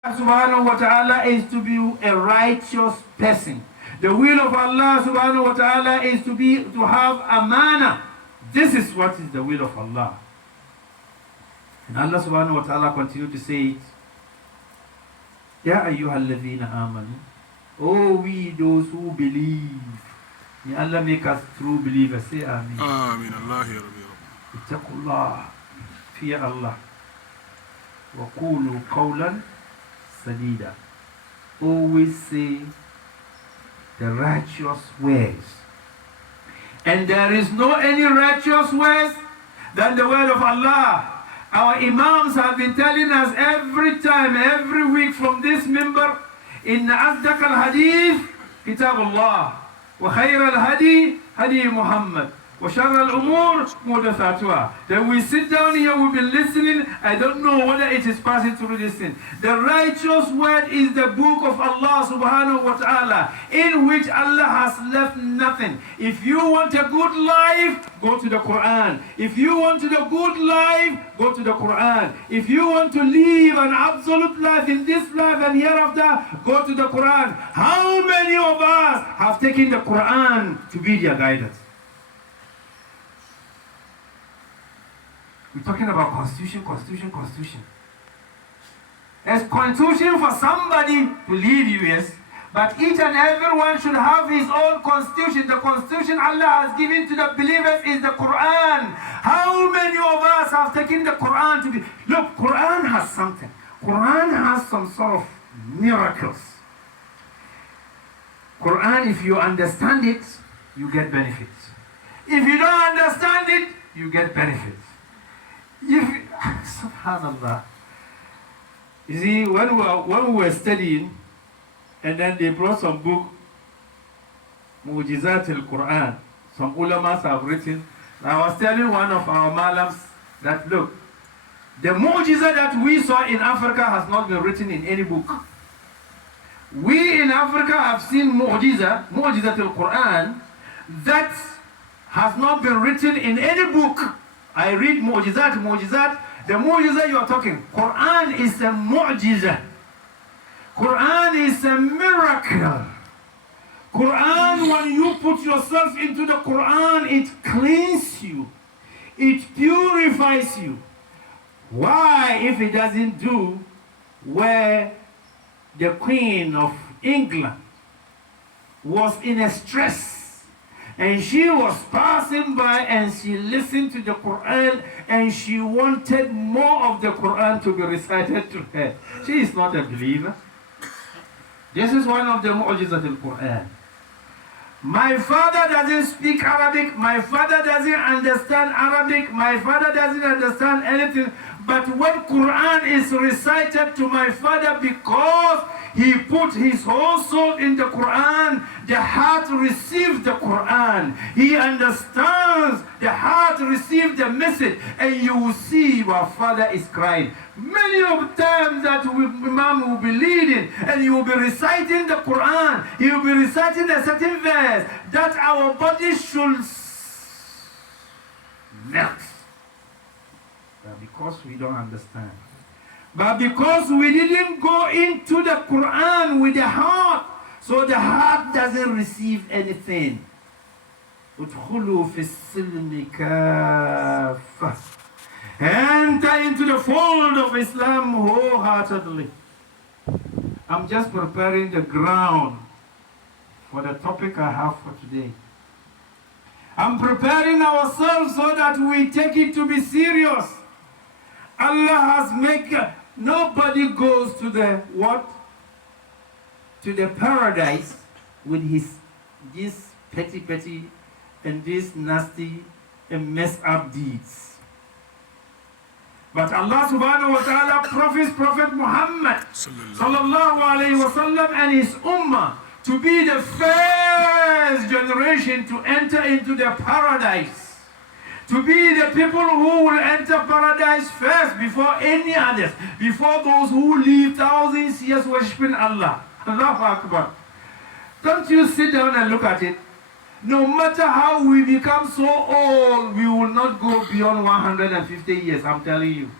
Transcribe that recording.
Subhanahu wa ta'ala is to be a righteous person. The will of Allah subhanahu wa ta'ala is to have amana. This is what is the will of Allah. And Allah subhanahu wa ta'ala continued to say it. Ya ayyuhalladhina amanu. Oh, we those who believe. May Allah make us true believers. Say Ameen. Ameen. Allah ya Rabbi. Ittaqullah. Fear Allah. Wa qulu qawlan sadida. Always say the righteous words. And there is no any righteous words than the word of Allah. Our Imams have been telling us every time, every week from this member, in أصدق الحديث كتاب الله وخير الهدي هدي محمد وشر الأمور محدثاتها. Then we sit down here, we've been listening. I don't know whether it is passing through this thing. The righteous word is the book of Allah subhanahu wa ta'ala, in which Allah has left nothing. If you want a good life, go to the Quran. If you want a good life, go to the Quran. If you want to live an absolute life in this life and hereafter, go to the Quran. How many of us have taken the Quran to be their guidance? We're talking about constitution. There's constitution for somebody to lead you, yes. But each and everyone should have his own constitution. The constitution Allah has given to the believers is the Quran. How many of us have taken the Quran to be... Look, Quran has something. Quran has some sort of miracles. Quran, if you understand it, you get benefits. If you don't understand it, you get benefits. Subhanallah. You see, when we were studying, and then they brought some book, Mu'jizat al-Quran. Some ulamas have written. I was telling one of our malams that, look, the mu'jiza that we saw in Africa has not been written in any book. We in Africa have seen Mu'jizat al-Quran, that has not been written in any book. I read mu'jizat. The mu'jiza you are talking, Quran is a mu'jiza. Quran is a miracle. Quran, when you put yourself into the Quran, it cleans you. It purifies you. Why, if it doesn't do where the Queen of England was in a stress, and she was passing by and she listened to the Quran and she wanted more of the Quran to be recited to her. She is not a believer. This is one of the mu'jizat al-Quran. My father doesn't speak Arabic. My father doesn't understand Arabic. My father doesn't understand anything. But when Quran is recited to my father, because he put his whole soul in the Quran, the heart receives the Quran. He understands, the heart receives the message, and you will see our father is crying. Many of times that Imam will be leading, and he will be reciting the Quran. He will be reciting a certain verse that our body should melt. Because we don't understand. But because we didn't go into the Quran with the heart, so the heart doesn't receive anything. Udkhulu fi silmi kaffah. Enter into the fold of Islam wholeheartedly. I'm just preparing the ground for the topic I have for today. I'm preparing ourselves so that we take it to be serious. Allah has made, nobody goes to the what? To the paradise with this petty and this nasty and messed up deeds. But Allah subhanahu wa ta'ala prophets Prophet Muhammad sallallahu alayhi wa sallam and his ummah to be the first generation to enter into the paradise. To be the people who will enter paradise first before any others, before those who live thousands years worshipping Allah. Allahu Akbar. Don't you sit down and look at it. No matter how we become so old, we will not go beyond 150 years, I'm telling you.